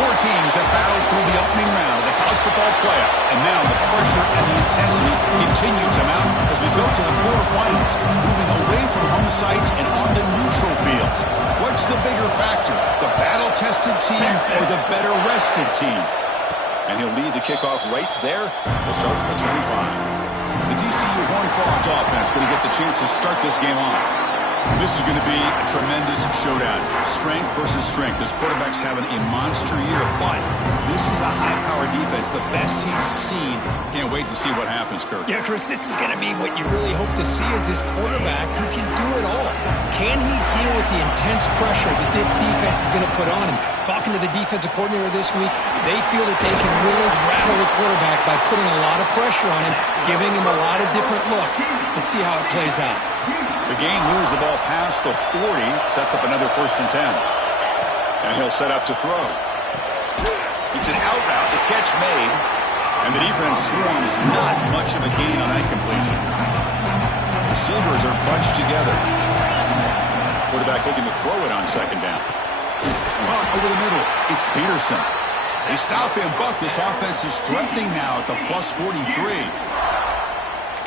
Four teams have battled through the opening round of the college football playoff, and now the pressure and the intensity continue to mount as we go to the quarterfinals, moving away from home sites and onto neutral fields. What's the bigger factor, the battle-tested team or the better-rested team? And he'll lead the kickoff right there. He'll start at the 25. The TCU Horned Frogs offense going to get the chance to start this game off. This is going to be a tremendous showdown. Strength versus strength. This quarterback's having a monster year, but this is a high-powered defense, the best he's seen. Can't wait to see what happens, Kirk. Yeah, Chris, this is going to be what you really hope to see is this quarterback who can do it all. Can he deal with the intense pressure that this defense is going to put on him? Talking to the defensive coordinator this week, they feel that they can really rattle the quarterback by putting a lot of pressure on him, giving him a lot of different looks. Let's see how it plays out. The gain moves the ball past the 40, sets up another 1st and 10. And he'll set up to throw. It's an out route, the catch made, and the defense swarms not much of a gain on that completion. Receivers are bunched together. Quarterback looking to throw it on 2nd down. Caught over the middle. It's Peterson. They stop him, but this offense is threatening now at the plus 43.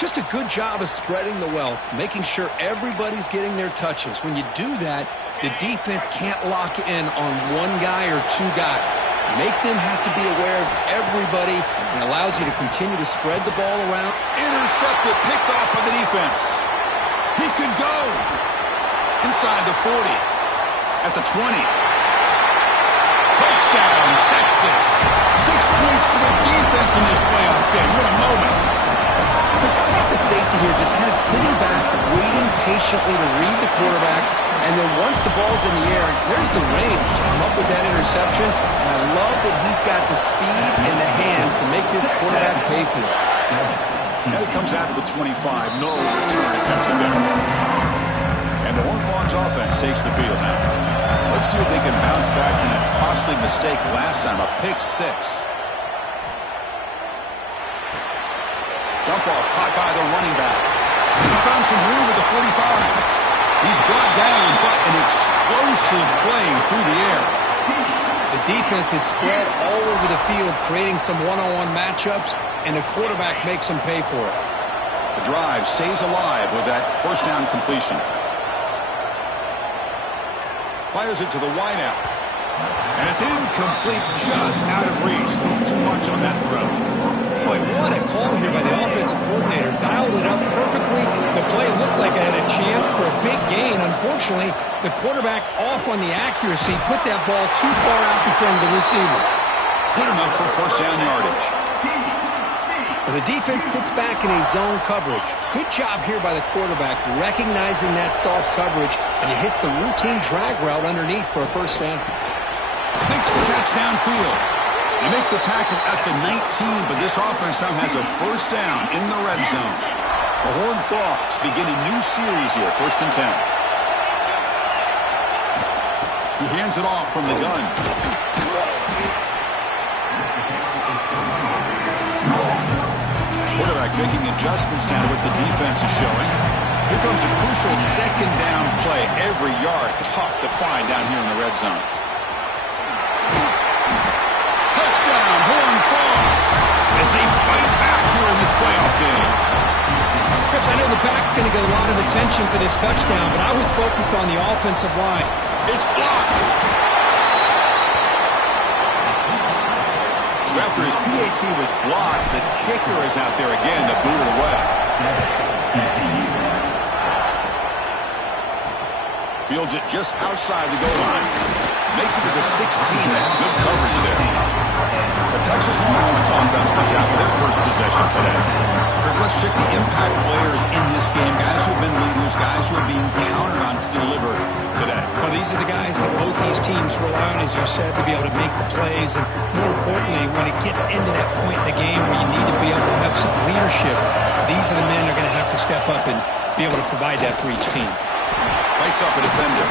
Just a good job of spreading the wealth, making sure everybody's getting their touches. When you do that, the defense can't lock in on one guy or two guys. Make them have to be aware of everybody, and allows you to continue to spread the ball around. Intercepted, picked off by the defense. He could go. Inside the 40. At the 20. Touchdown, Texas. 6 points for the defense in this playoff game. What a moment. Chris, how about the safety here, just kind of sitting back, waiting patiently to read the quarterback, and then once the ball's in the air, there's the range to come up with that interception, and I love that he's got the speed and the hands to make this quarterback pay for it. Now it comes out to the 25, no return attempted there. And the Horned Frogs offense takes the field now. Let's see if they can bounce back from that costly mistake last time, a pick 6. Dump off, caught by the running back. He's found some room at the 45. He's brought down, but an explosive play through the air. The defense is spread all over the field, creating some one-on-one matchups, and the quarterback makes them pay for it. The drive stays alive with that 1st down completion. Fires it to the wideout. And it's incomplete, just out of reach. A little too much on that throw. Boy, what a call here by the offensive coordinator. Dialed it up perfectly. The play looked like it had a chance for a big gain. Unfortunately, the quarterback off on the accuracy, put that ball too far out in front of the receiver. Good enough for 1st down yardage. Well, the defense sits back in a zone coverage. Good job here by the quarterback, recognizing that soft coverage, and he hits the routine drag route underneath for a 1st down. Makes the catch downfield. They make the tackle at the 19, but this offense now has a 1st down in the red zone. The Horned Frogs begin a new series here, 1st and 10. He hands it off from the gun. Quarterback making adjustments now to what the defense is showing. Here comes a crucial 2nd down play. Every yard tough to find down here in the red zone. Touchdown, Horned Frogs, as they fight back here in this playoff game. Chris, I know the back's going to get a lot of attention for this touchdown, but I was focused on the offensive line. It's blocked. So after his PAT was blocked, the kicker is out there again to boot it away. Fields it just outside the goal line. Makes it to the 16. That's good coverage there. The Texas Longhorns offense comes out for their first possession today. Let's check the impact players in this game. Guys who have been leaders, guys who are being counted on to deliver today. Well, these are the guys that both these teams rely on, as you said, to be able to make the plays. And more importantly, when it gets into that point in the game where you need to be able to have some leadership, these are the men that are going to have to step up and be able to provide that for each team. Fights off a defender.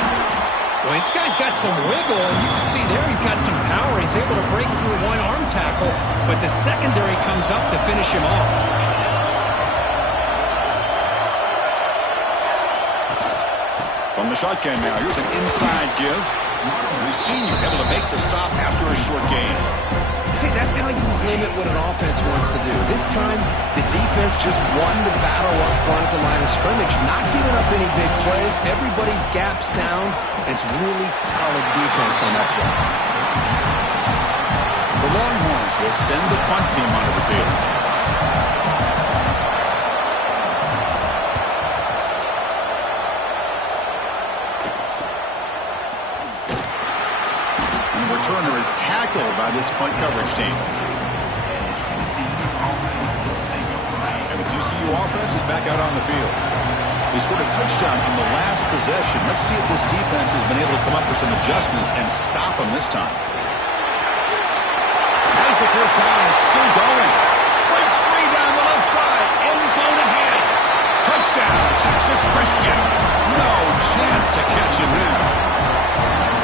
Well, this guy's got some wiggle, and you can see there he's got some power. He's able to break through one arm tackle, but the secondary comes up to finish him off. From the shotgun now, here's an inside give. We've seen you able to make the stop after a short gain. See, that's how you limit what an offense wants to do. This time, the defense just won the battle up front at the line of scrimmage, not giving up any big plays. Everybody's gap sound. It's really solid defense on that play. The Longhorns will send the punt team onto the field. Returner is tackled by this punt coverage team. And the TCU offense is back out on the field. They scored a touchdown on the last possession. Let's see if this defense has been able to come up with some adjustments and stop them this time. As the first down is still going. Breaks free down the left side. End zone ahead. Touchdown, Texas Christian. No chance to catch him there.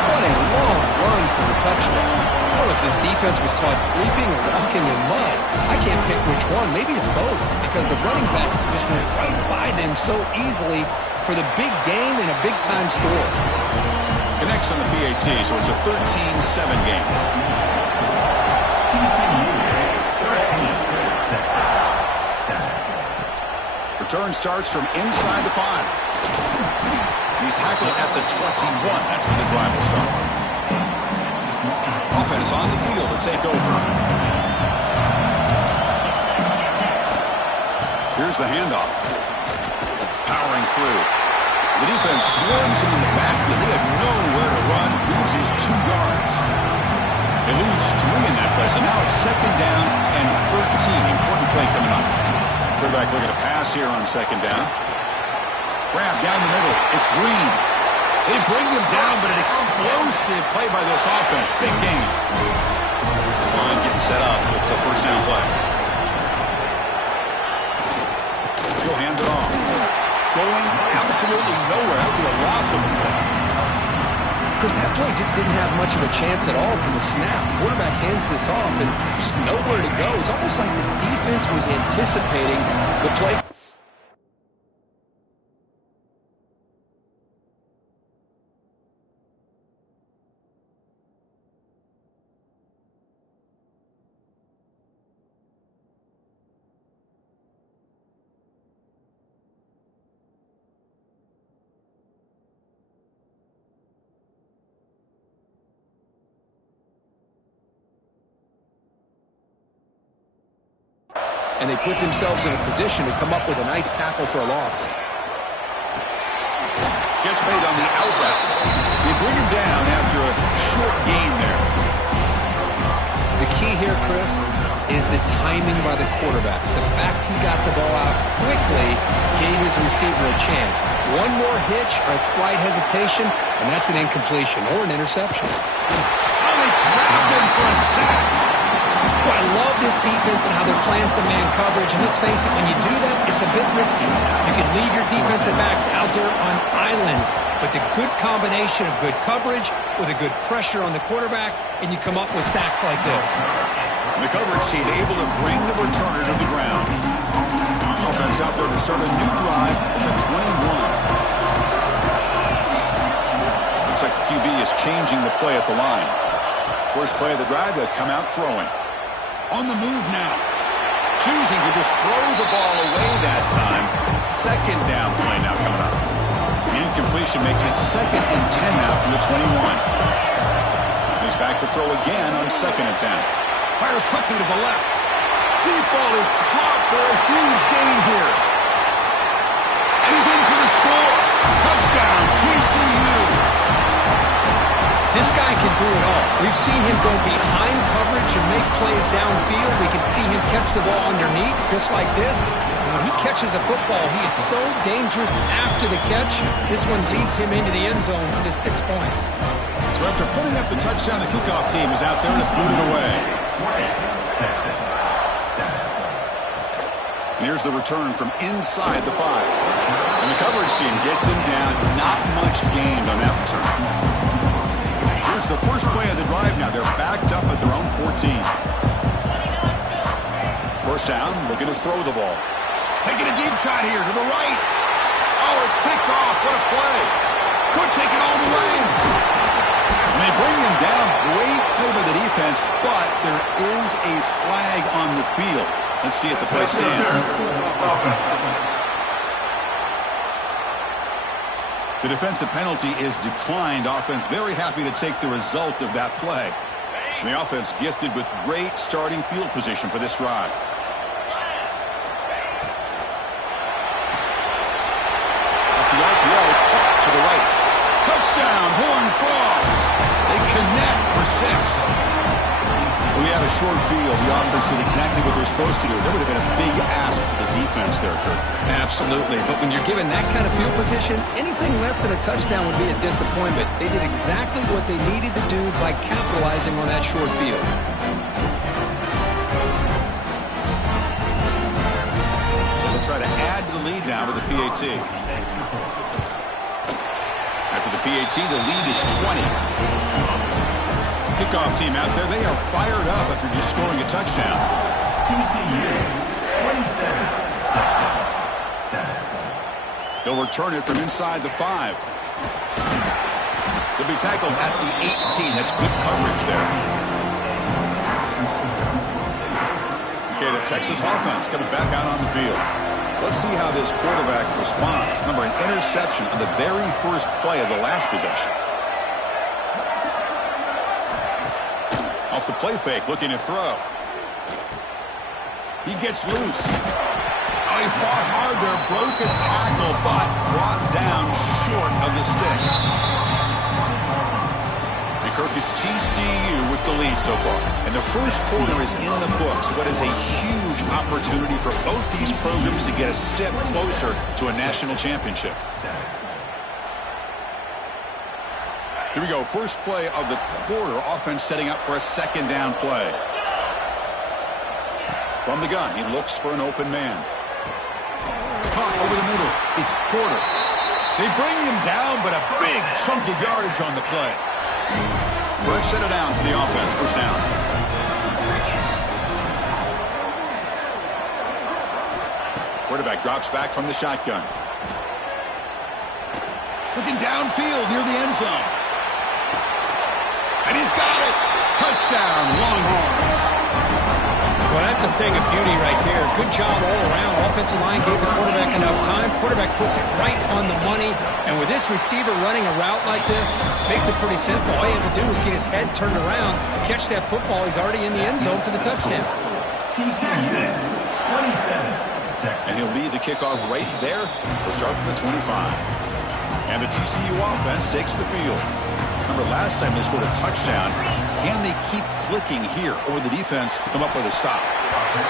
What a long run for the touchdown. I don't know if this defense was caught sleeping or walking in mud. I can't pick which one. Maybe it's both, because the running back just went right by them so easily for the big game and a big-time score. Connects on the PAT, so it's a 13-7 game. Return starts from inside the 5. He's tackled at the 21. That's when the drive will start. Offense on the field to take over. Here's the handoff. Powering through. The defense swarms him in the backfield. They have nowhere to run. Loses 2 yards. They lose 3 in that play. So now it's second down and 13. Important play coming up. Quarterback looking to pass here on second down. Grab down the middle. It's Green. They bring him down, but an explosive play by this offense. Big game. This line getting set up. It's a first down play. He'll hand it off. Going absolutely nowhere. That would be a loss of a play. Chris, that play just didn't have much of a chance at all from the snap. Quarterback hands this off and just nowhere to go. It's almost like the defense was anticipating the play. And they put themselves in a position to come up with a nice tackle for a loss. Gets made on the out route. They bring him down after a short gain there. The key here, Chris, is the timing by the quarterback. The fact he got the ball out quickly gave his receiver a chance. One more hitch or a slight hesitation, and that's an incompletion or an interception. Oh, they trapped him for a sack. Well, I love this defense and how they're playing some man coverage. And let's face it, when you do that, it's a bit risky. You can leave your defensive backs out there on islands. But the good combination of good coverage with a good pressure on the quarterback, and you come up with sacks like this. And the coverage team able to bring the returner to the ground. Offense out there to start a new drive from the 21. Looks like the QB is changing the play at the line. First play of the drive, they'll come out throwing. On the move now. Choosing to just throw the ball away that time. Second down play now coming up. The incompletion makes it 2nd and 10 now from the 21. He's back to throw again on 2nd and 10. Fires quickly to the left. Deep ball is caught for a huge gain here. And he's in for the score. Touchdown, TCU. This guy can do it all. We've seen him go behind coverage and make plays downfield. We can see him catch the ball underneath, just like this. And when he catches a football, he is so dangerous after the catch. This one leads him into the end zone for the 6 points. So after putting up the touchdown, the kickoff team is out there to boot it away. And here's the return from inside the 5. And the coverage team gets him down. Not much gained on that return. Here's the first play of the drive now. They're backed up at their own 14. First down, looking to throw the ball. Taking a deep shot here to the right. Oh, it's picked off. What a play. Could take it all the way. down. Great play by the defense, but there is a flag on the field. Let's see if the play stands. The defensive penalty is declined. Offense very happy to take the result of that play. And the offense gifted with great starting field position for this drive. Off the RPO, caught to the right. Touchdown, Horned Frogs. They connect for 6. We had a short field. The offense did exactly what they're supposed to do. That would have been a big ask for the defense there, Kurt. Absolutely. But when you're given that kind of field position, anything less than a touchdown would be a disappointment. They did exactly what they needed to do by capitalizing on that short field. They'll try to add to the lead now with the PAT. After the PAT, the lead is 20. Kickoff team out there, they are fired up after just scoring a touchdown. TCU 27, Texas 7. They'll return it from inside the 5. They'll be tackled at the 18. That's good coverage there. Okay, the Texas offense comes back out on the field. Let's see how this quarterback responds. Remember, an interception on the very first play of the last possession. Off the play fake, looking to throw. He gets loose. Oh, he fought hard there, broke a tackle, but brought down short of the sticks. And Kirk, it's TCU with the lead so far. And the first quarter is in the books. What is a huge opportunity for both these programs to get a step closer to a national championship. Here we go, first play of the quarter. Offense setting up for a second down play. From the gun, he looks for an open man. Caught over the middle. It's Porter. They bring him down, but a big chunk of yardage on the play. Fresh set of downs for the offense. First down. Quarterback drops back from the shotgun. Looking downfield near the end zone. And he's got it. Touchdown, Longhorns. Well, that's a thing of beauty right there. Good job all around. Offensive line gave the quarterback enough time. Quarterback puts it right on the money. And with this receiver running a route like this, makes it pretty simple. All you have to do is get his head turned around, catch that football. He's already in the end zone for the touchdown. Texas 27, Texas. And he'll lead the kickoff right there. He'll start from the 25. And the TCU offense takes the field. Remember, last time they scored a touchdown. Can they keep clicking here? Or the defense come up with a stop?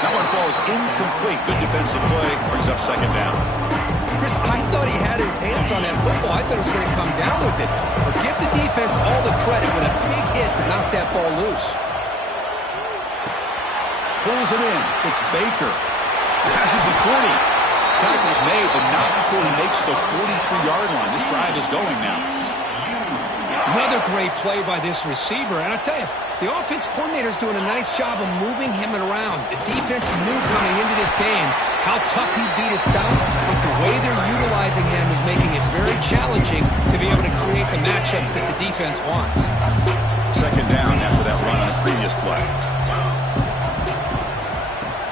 That one falls incomplete. Good defensive play. Brings up second down. Chris, I thought he had his hands on that football. I thought he was going to come down with it. But give the defense all the credit with a big hit to knock that ball loose. Pulls it in. It's Baker. Passes the 40. Tackle's made, but not before he makes the 43-yard line. This drive is going now. Another great play by this receiver. And I tell you, the offense coordinator is doing a nice job of moving him around. The defense knew coming into this game how tough he'd be to stop, but the way they're utilizing him is making it very challenging to be able to create the matchups that the defense wants. Second down after that run on a previous play.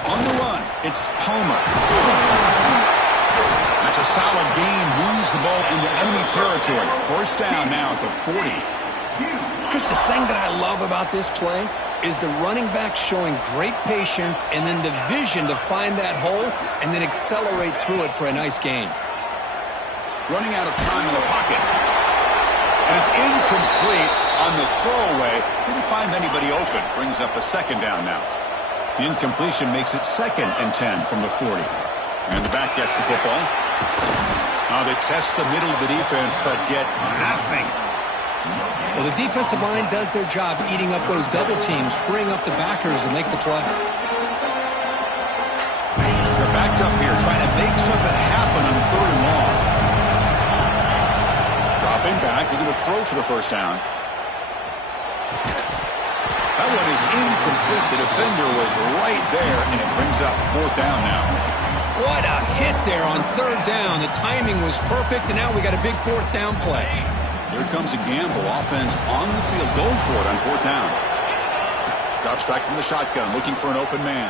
On the run, it's Palmer. That's a solid gain, moves the ball into enemy territory. First down now at the 40. Chris, the thing that I love about this play is the running back showing great patience and then the vision to find that hole and then accelerate through it for a nice gain. Running out of time in the pocket. And it's incomplete on the throwaway. Didn't find anybody open. Brings up a second down now. The incompletion makes it 2nd and 10 from the 40. And the back gets the football. Now they test the middle of the defense, but get nothing. Well, the defensive line does their job eating up those double teams, freeing up the backers to make the play. They're backed up here, trying to make something happen on 3rd and long. Dropping back, they're going to throw for the first down. That one is incomplete. The defender was right there, and it brings up 4th down now. What a hit there on third down. The timing was perfect, and now we got a big fourth down play. Here comes a gamble. Offense on the field, going for it on fourth down. Drops back from the shotgun, looking for an open man.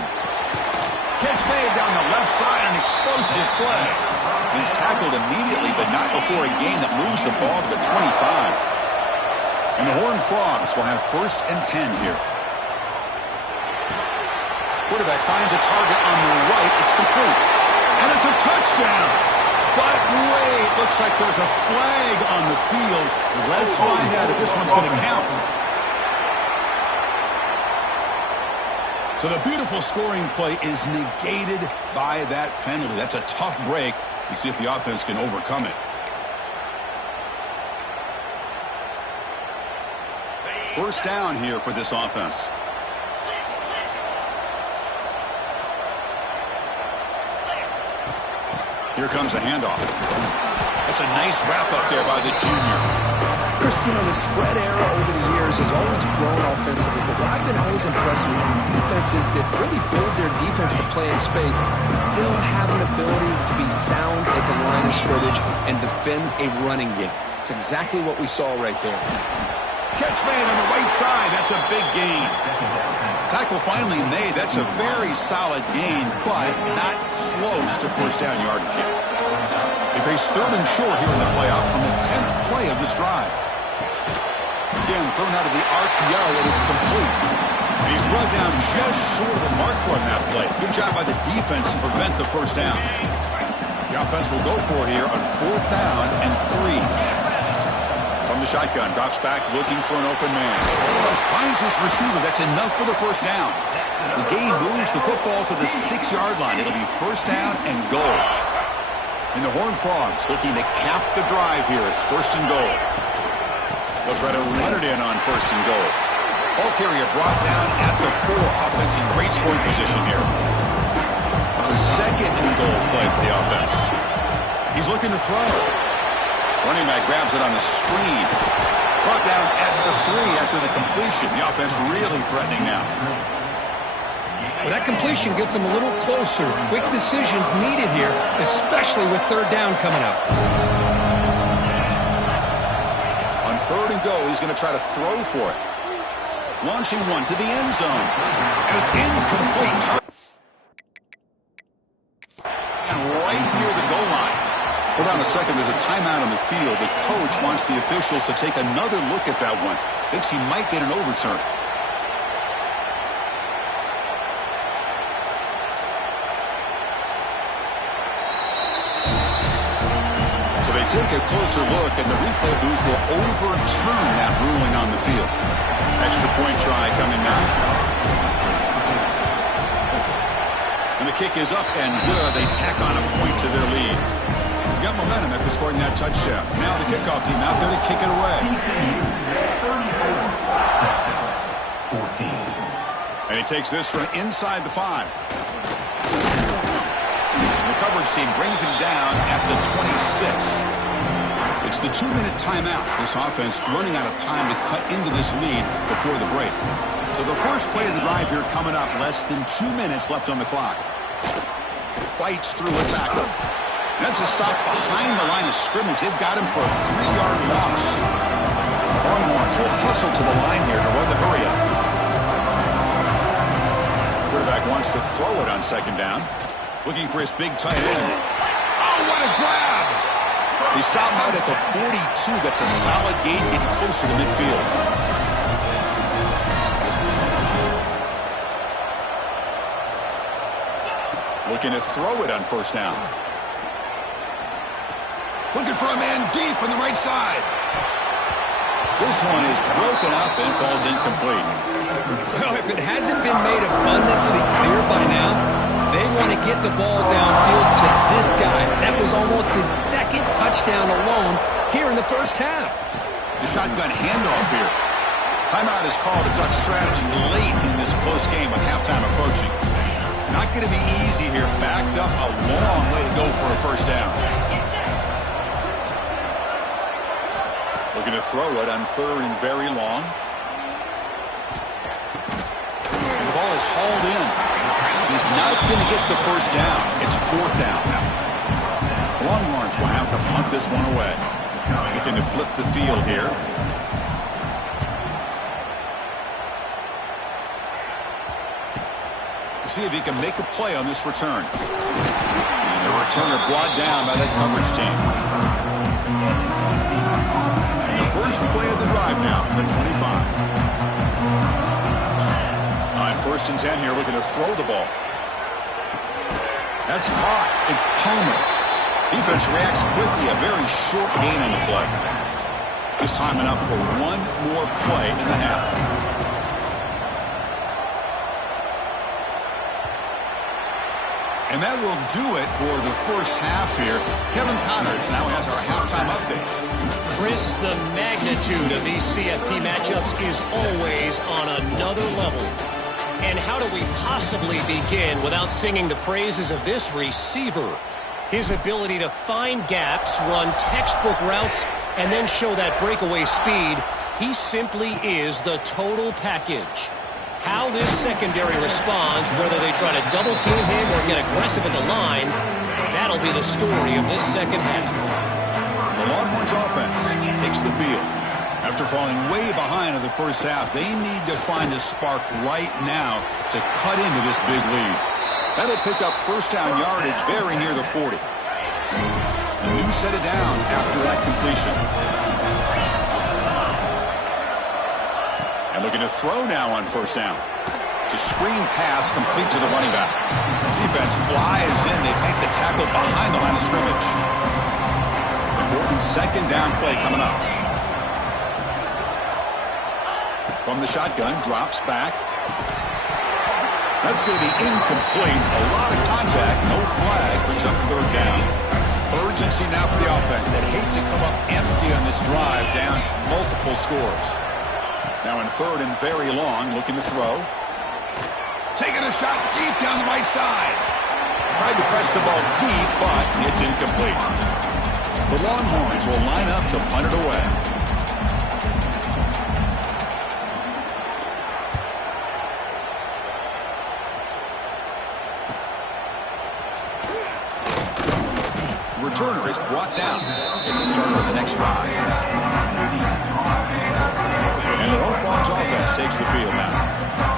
Catch made down the left side, an explosive play. He's tackled immediately, but not before a gain that moves the ball to the 25. And the Horned Frogs will have 1st and 10 here. Quarterback finds a target on the right. It's complete. And it's a touchdown. But wait, looks like there's a flag on the field. Let's find out if this one's going to count. So the beautiful scoring play is negated by that penalty. That's a tough break. Let's see if the offense can overcome it. First down here for this offense. Here comes a handoff. That's a nice wrap up there by the junior. Christine, the spread era over the years has always grown offensively, but what I've been always impressed with defenses that really build their defense to play in space still have an ability to be sound at the line of scrimmage and defend a running game. It's exactly what we saw right there. Catch made on the right side. That's a big gain. Tackle finally made. That's a very solid gain, but not close to first down yardage yet. They face 3rd and short here in the playoff on the 10th play of this drive. Again, thrown out of the RPO, and it's complete. And he's brought down just short of the marker on that play. Good job by the defense to prevent the first down. The offense will go for here on 4th down and 3. From the shotgun, drops back, looking for an open man. Finds his receiver. That's enough for the first down. The gain moves the football to the 6-yard line. It'll be first down and goal. And the Horned Frogs looking to cap the drive here. It's 1st and goal. They'll try to run it in on 1st and goal. Ball carrier brought down at the 4. Offense in great scoring position here. It's a 2nd and goal play for the offense. He's looking to throw. Running back grabs it on the screen. Brought down at the 3 after the completion. The offense really threatening now. Well, that completion gets them a little closer. Quick decisions needed here, especially with 3rd down coming up. On 3rd and go, he's going to try to throw for it. Launching one to the end zone. And it's incomplete. And right near the goal line. Hold on a second, there's a timeout on the field. The coach wants the officials to take another look at that one. Thinks he might get an overturn. So they take a closer look, and the replay booth will overturn that ruling on the field. Extra point try coming now. And the kick is up and good. They tack on a point to their lead. Got momentum after scoring that touchdown. Now the kickoff team out there to kick it away. TCU 34, Texas 14. And he takes this from inside the 5. The coverage team brings him down at the 26. It's the 2-minute timeout. This offense running out of time to cut into this lead before the break. So the first play of the drive here coming up. Less than 2 minutes left on the clock. Fights through a tackle. That's a stop behind the line of scrimmage. They've got him for a 3-yard loss. Longhorns will hustle to the line here to run the hurry up. Quarterback wants to throw it on 2nd down. Looking for his big tight end. Oh, what a grab! They stop out at the 42. That's a solid gain, getting closer to midfield. Looking to throw it on 1st down. Looking for a man deep on the right side. This one is broken up and falls incomplete. Well, if it hasn't been made abundantly clear by now, they want to get the ball downfield to this guy. That was almost his 2nd touchdown alone here in the first half. The shotgun handoff here. Timeout is called to duck strategy late in this close game with halftime approaching. Not going to be easy here. Backed up a long way to go for a first down. Looking to throw it on 3rd and very long. And the ball is hauled in. He's not going to get the first down. It's 4th down now. Longhorns will have to punt this one away. Looking to flip the field here. We'll see if he can make a play on this return. And the returner brought down by that coverage team. And the first play of the drive now from the 25. On 1st and 10 here, looking to throw the ball. That's caught. It's Palmer. Defense reacts quickly. A very short gain on the play. This time enough for one more play in the half. And that will do it for the first half here. Kevin Connors now has our halftime update. Chris, the magnitude of these CFP matchups is always on another level. And how do we possibly begin without singing the praises of this receiver? His ability to find gaps, run textbook routes, and then show that breakaway speed. He simply is the total package. How this secondary responds, whether they try to double-team him or get aggressive at the line, that'll be the story of this second half. The Longhorns offense takes the field. After falling way behind in the first half, they need to find a spark right now to cut into this big lead. That'll pick up first down yardage very near the 40. A new set of downs after that completion. And looking to throw now on first down. To screen pass complete to the running back. Defense flies in. They make the tackle behind the line of scrimmage. Important second down play coming up. From the shotgun, drops back. That's going to be incomplete. A lot of contact, no flag, brings up 3rd down. Urgency now for the offense that hate to come up empty on this drive, down multiple scores. Now in 3rd and very long, looking to throw. Taking a shot deep down the right side. Tried to press the ball deep, but it's incomplete. The Longhorns will line up to punt it away. Returner is brought down. It's a start of the next drive. And the Longhorns offense takes the field now.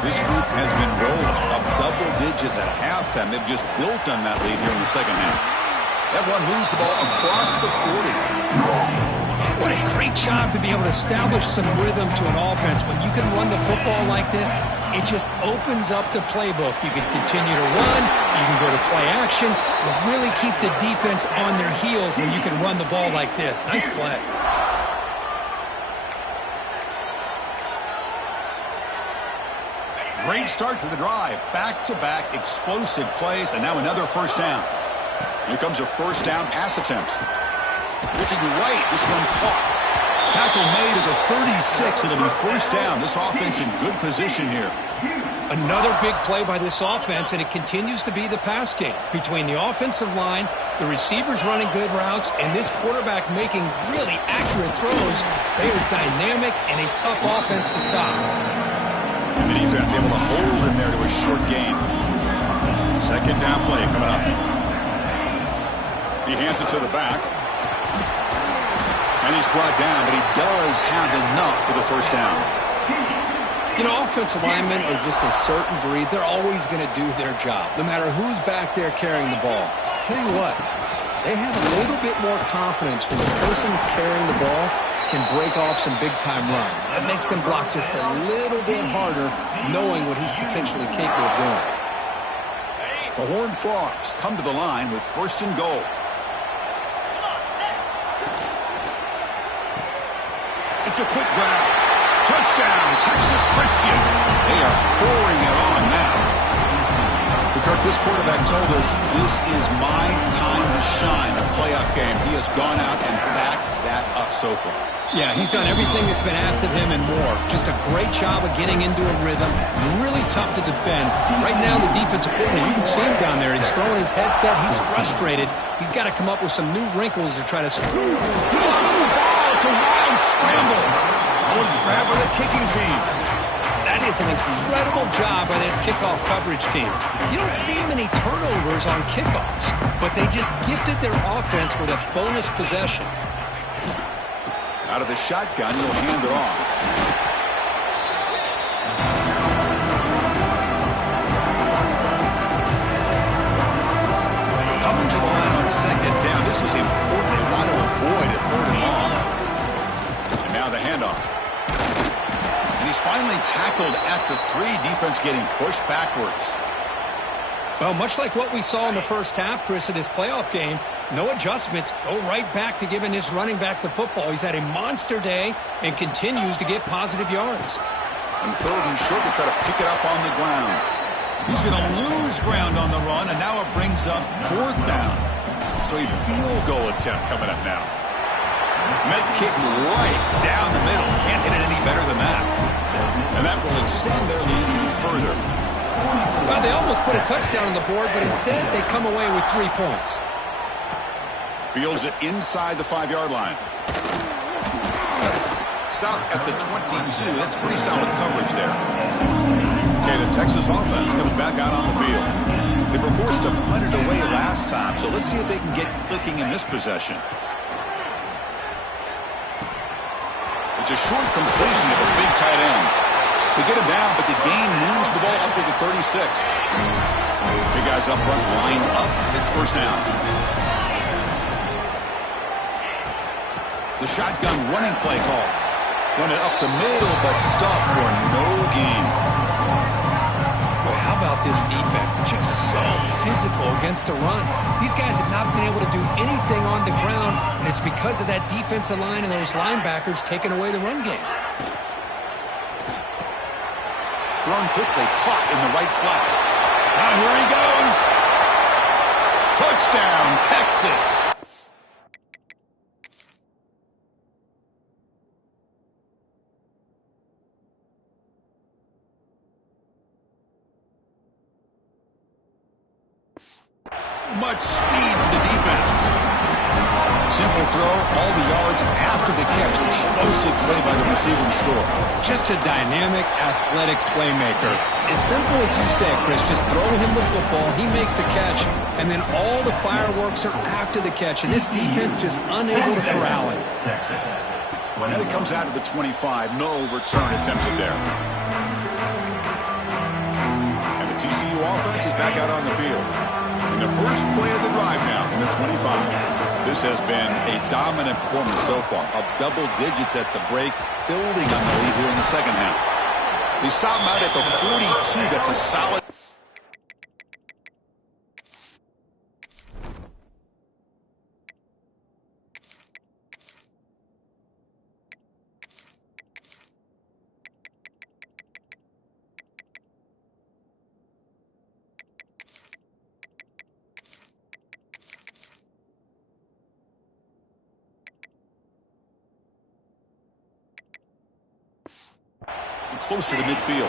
This group has been rolling up double digits at halftime. They've just built on that lead here in the second half. That one moves the ball across the 40. What a great job to be able to establish some rhythm to an offense. When you can run the football like this, it just opens up the playbook. You can continue to run. You can go to play action. You really keep the defense on their heels when you can run the ball like this. Nice play. Great start to the drive. Back-to-back explosive plays, and now another first down. Here comes a first down pass attempt. Looking right, this one caught. Tackle made at the 36. It'll be first down. This offense in good position here. Another big play by this offense, and it continues to be the pass game. Between the offensive line, the receivers running good routes, and this quarterback making really accurate throws, they are dynamic and a tough offense to stop. And the defense able to hold him there to a short gain. Second down play coming up. He hands it to the back. And he's brought down, but he does have enough for the first down. You know, offensive linemen are just a certain breed. They're always going to do their job, no matter who's back there carrying the ball. I'll tell you what, they have a little bit more confidence when the person that's carrying the ball can break off some big-time runs. That makes them block just a little bit harder, knowing what he's potentially capable of doing. The Horned Frogs come to the line with first and goal. It's a quick grab. Touchdown, Texas Christian. They are pouring it on now. Kirk, this quarterback told us this is my time to shine, a playoff game. He has gone out and backed that up so far. Yeah, he's done everything that's been asked of him and more. Just a great job of getting into a rhythm. Really tough to defend. Right now, the defensive coordinator, you can see him down there. He's throwing his headset. He's frustrated. He's got to come up with some new wrinkles to try to... He lost the ball. It's a wild scramble. Oh, it's grabbed by the kicking team. That is an incredible job by this kickoff coverage team. You don't see many turnovers on kickoffs, but they just gifted their offense with a bonus possession. Out of the shotgun, he'll hand it off. Coming to the line on second down. This is important. They want to avoid a third and long. And now the handoff. And he's finally tackled at the 3. Defense getting pushed backwards. Well, much like what we saw in the first half, Chris, of this playoff game, no adjustments. Go right back to giving his running back the football. He's had a monster day and continues to get positive yards. And third and short, they try to pick it up on the ground. He's going to lose ground on the run, and now it brings up fourth down. So a field goal attempt coming up now. Met kick right down the middle. Can't hit it any better than that. And that will extend their lead even further. Well, they almost put a touchdown on the board, but instead they come away with 3 points. Fields it inside the 5-yard line. Stop at the 22. That's pretty solid coverage there. Okay, the Texas offense comes back out on the field. They were forced to punt it away last time, so let's see if they can get clicking in this possession. It's a short completion of a big tight end. They get him down, but the gain moves the ball up to the 36. Big guys up front line up. It's first down. The shotgun running play call. Run it up the middle, but stuff for no gain. Boy, how about this defense? Just so physical against the run. These guys have not been able to do anything on the ground, and it's because of that defensive line and those linebackers taking away the run game. Thrown quickly, caught in the right flat. Now here he goes. Touchdown, Texas. Much speed for the defense. Simple throw, all the yards after the catch. Explosive play by the receiving score. Just a dynamic, athletic playmaker. As simple as you say, Chris, just throw him the football, he makes the catch, and then all the fireworks are after the catch, and this defense just unable to corral him. And it comes out of the 25. No return attempted there. And the TCU offense is back out on the field. In the first play of the drive now from the 25. This has been a dominant performance so far. Up double digits at the break, building on the lead here in the second half. They stop him out at the 42. That's a solid. Closer to midfield.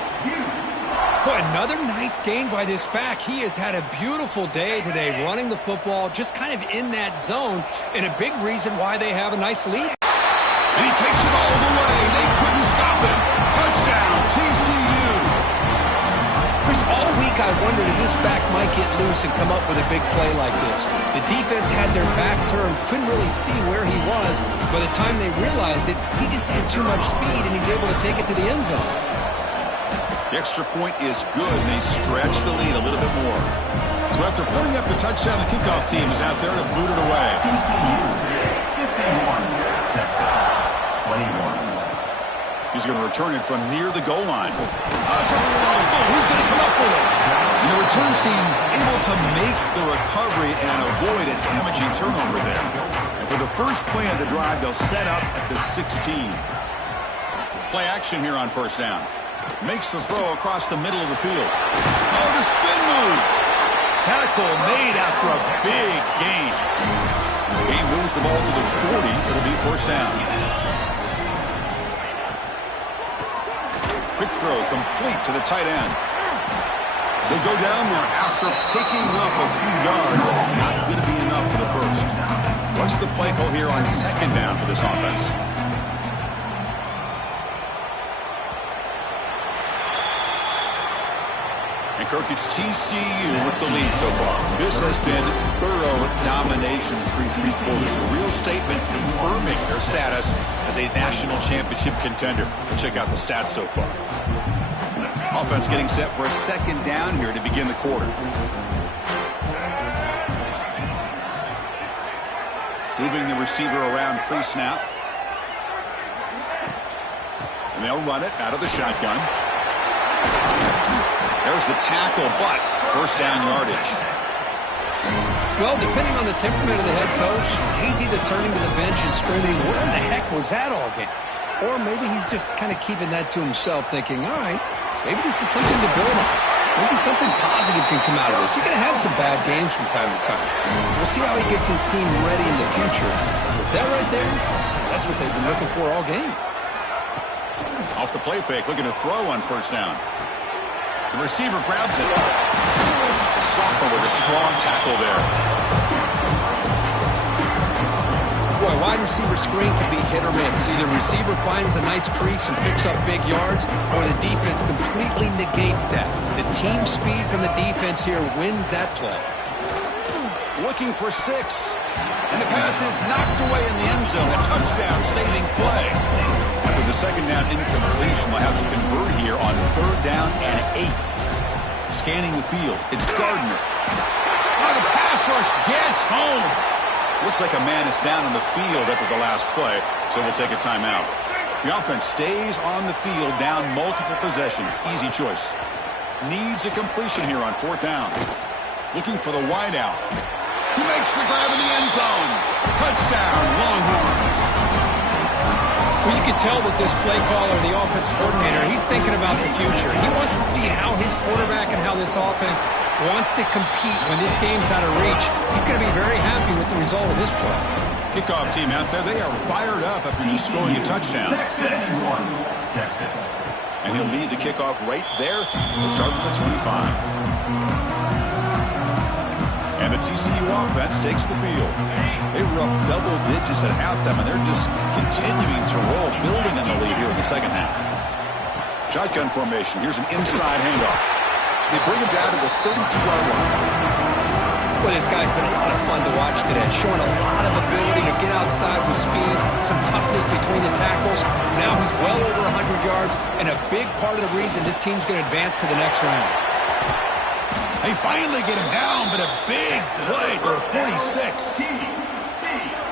Boy, another nice gain by this back. He has had a beautiful day today running the football, just kind of in that zone, and a big reason why they have a nice lead. And he takes it all the way. They couldn't stop him. Touchdown, TCU. Chris, all week I wondered if this back might get loose and come up with a big play like this. The defense had their back turned, couldn't really see where he was. By the time they realized it, he just had too much speed, and he's able to take it to the end zone. The extra point is good, and they stretch the lead a little bit more. So after putting up the touchdown, the kickoff team is out there to boot it away. TCU 51, Texas 21. He's going to return it from near the goal line. It's a fumble. Who's going to come up with it? And the return team able to make the recovery and avoid a damaging turnover there. And for the first play of the drive, they'll set up at the 16. Play action here on first down. Makes the throw across the middle of the field. Oh, the spin move. Tackle made after a big gain. Gain moves the ball to the 40. It'll be first down. Quick throw complete to the tight end. They'll go down there after picking up a few yards. Not going to be enough for the first. What's the play call here on second down for this offense? Kirk, it's TCU with the lead so far. This has been thorough domination through three quarters. A real statement confirming their status as a national championship contender. Check out the stats so far. Offense getting set for a second down here to begin the quarter. Moving the receiver around pre-snap. And they'll run it out of the shotgun. There's the tackle, but first down yardage. Well, depending on the temperament of the head coach, he's either turning to the bench and screaming, "Where the heck was that all game?" Or maybe he's just kind of keeping that to himself, thinking, all right, maybe this is something to build on. Maybe something positive can come out of this. You're going to have some bad games from time to time. We'll see how he gets his team ready in the future. But that right there, that's what they've been looking for all game. Off the play fake, looking to throw on first down. The receiver grabs it. Sopper with a strong tackle there. Boy, wide receiver screen can be hit or miss. Either receiver finds a nice crease and picks up big yards, or the defense completely negates that. The team speed from the defense here wins that play. Looking for 6. And the pass is knocked away in the end zone. A touchdown-saving play. After the second down incompletion, they'll have to convert here on third down and 8. Scanning the field, it's Gardner. Oh, the pass rush gets home. Looks like a man is down on the field after the last play, so we'll take a timeout. The offense stays on the field, down multiple possessions. Easy choice. Needs a completion here on fourth down. Looking for the wideout. He makes the grab in the end zone. Touchdown, Longhorns. Well, you can tell that this play caller, the offense coordinator, he's thinking about the future. He wants to see how his quarterback and how this offense wants to compete when this game's out of reach. He's going to be very happy with the result of this play. Kickoff team out there, they are fired up after just scoring a touchdown. Texas. And he'll lead the kickoff right there. He'll start from the 25. And the TCU offense takes the field. They were up double digits at halftime, and they're just continuing to roll, building on the lead here in the second half. Shotgun formation. Here's an inside handoff. They bring him down to the 32-yard line. Well, this guy's been a lot of fun to watch today, showing a lot of ability to get outside with speed, some toughness between the tackles. Now he's well over 100 yards, and a big part of the reason this team's going to advance to the next round. They finally get him down, but a big play for 46.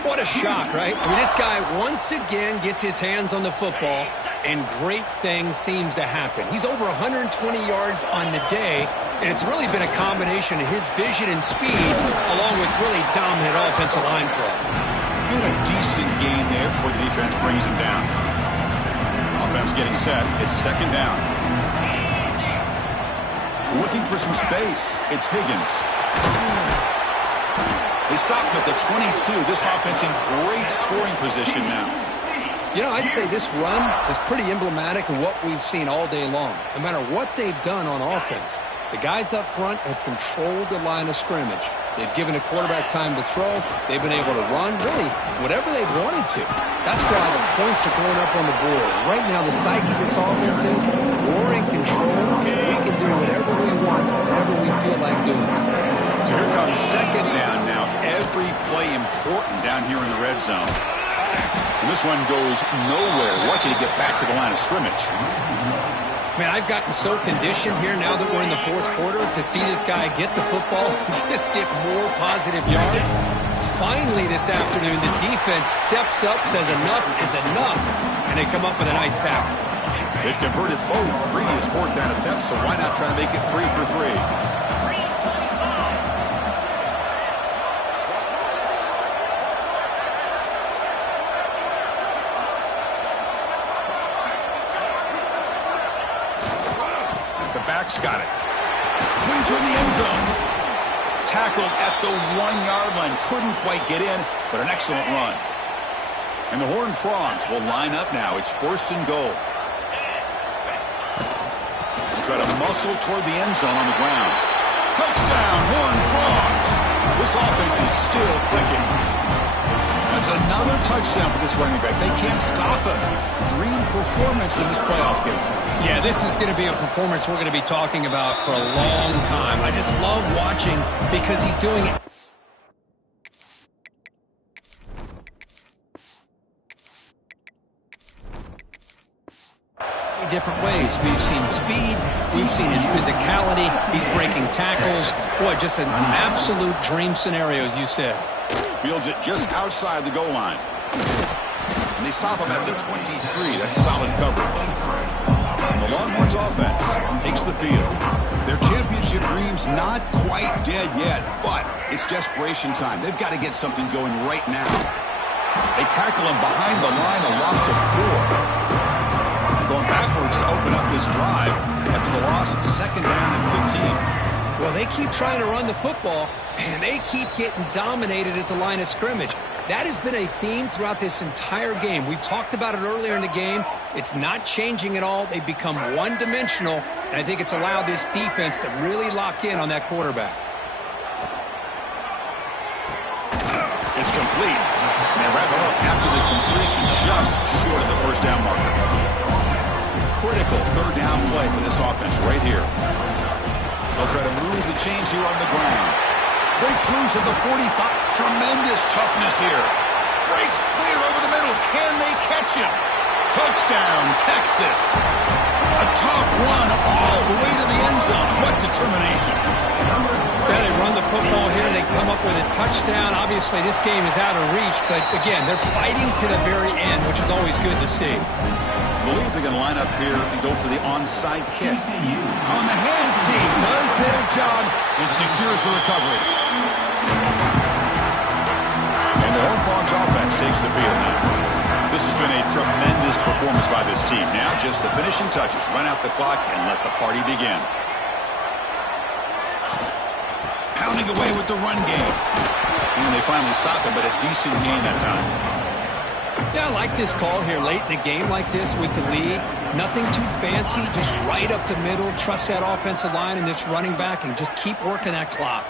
What a shock, right? I mean, this guy once again gets his hands on the football, and great things seems to happen. He's over 120 yards on the day, and it's really been a combination of his vision and speed, along with really dominant offensive line play. Get a decent gain there before the defense brings him down. Offense getting set. It's second down. Looking for some space. It's Higgins. They stop him at the 22. This offense in great scoring position now. You know, I'd say this run is pretty emblematic of what we've seen all day long. No matter what they've done on offense, the guys up front have controlled the line of scrimmage. They've given a quarterback time to throw. They've been able to run, really, whatever they've wanted to. That's why the points are going up on the board. Right now, the psyche of this offense is we're in control, and we can do whatever we want, whatever we feel like doing. So here comes second down now. Every play important down here in the red zone. And this one goes nowhere. Lucky to get back to the line of scrimmage. Man, I've gotten so conditioned here now that we're in the fourth quarter to see this guy get the football and just get more positive yards. Finally this afternoon, the defense steps up, says enough is enough, and they come up with a nice tackle. They've converted both previous fourth down attempts, so why not try to make it 3 for 3? Got it. Clean toward the end zone. Tackled at the 1-yard line. Couldn't quite get in, but an excellent run. And the Horned Frogs will line up now. It's first and goal. They try to muscle toward the end zone on the ground. Touchdown, Horned Frogs. This offense is still clicking. That's another touchdown for this running back. They can't stop him. Dream performance in this playoff game. Yeah, this is going to be a performance we're going to be talking about for a long time. I just love watching because he's doing it different ways. We've seen speed. We've seen his physicality. He's breaking tackles. Boy, just an absolute dream scenario, as you said. Fields it just outside the goal line. And they stop him at the 23. That's solid coverage. And the Longhorns offense takes the field. Their championship dream's not quite dead yet, but it's desperation time. They've got to get something going right now. They tackle him behind the line, a loss of 4. Going backwards to open up this drive after the loss, 2nd down and 15. Well, they keep trying to run the football, and they keep getting dominated at the line of scrimmage. That has been a theme throughout this entire game. We've talked about it earlier in the game. It's not changing at all. They've become one-dimensional, and I think it's allowed this defense to really lock in on that quarterback. It's complete. And they wrap it up after the completion, just short of the first down marker. Critical 3rd down play for this offense right here. They'll try to move the chains here on the ground. Breaks loose at the 45. Tremendous toughness here. Breaks clear over the middle. Can they catch him? Touchdown, Texas. A tough run all the way to the end zone. What determination. Yeah, they run the football here. They come up with a touchdown. Obviously, this game is out of reach, but again, they're fighting to the very end, which is always good to see. I believe they're going to line up here and go for the onside kick. On the hands team does their job and secures the recovery. And the Horned Frogs offense takes the field now. This has been a tremendous performance by this team. Now just the finishing touches. Run out the clock and let the party begin. Pounding away with the run game. And they finally stop him, but a decent gain that time. Yeah, I like this call here late in the game like this with the lead. Nothing too fancy, just right up the middle. Trust that offensive line and this running back and just keep working that clock.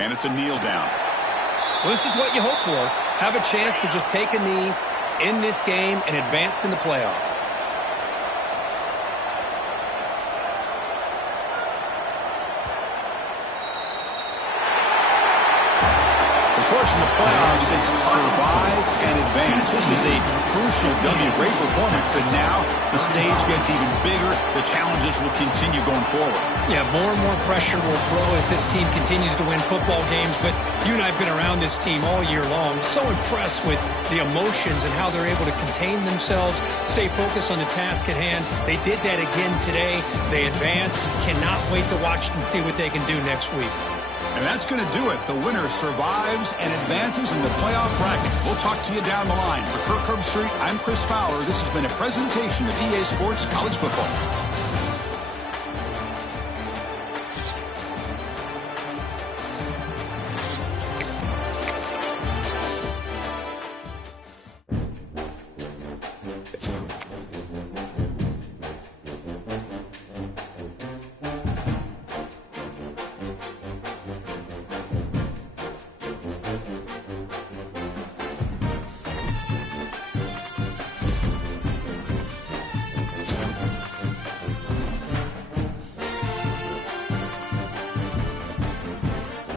And it's a kneel down. Well, this is what you hope for. Have a chance to just take a knee, in this game, and advance in the playoff. In the playoffs, it's survive and advance. This is a crucial W. Great performance, but now the stage gets even bigger. The challenges will continue going forward. Yeah, more and more pressure will grow as this team continues to win football games, but you and I have been around this team all year long. So impressed with the emotions and how they're able to contain themselves, stay focused on the task at hand. They did that again today. They advance. Cannot wait to watch and see what they can do next week. And that's going to do it. The winner survives and advances in the playoff bracket. We'll talk to you down the line. For Kirk Herbstreit, I'm Chris Fowler. This has been a presentation of EA Sports College Football.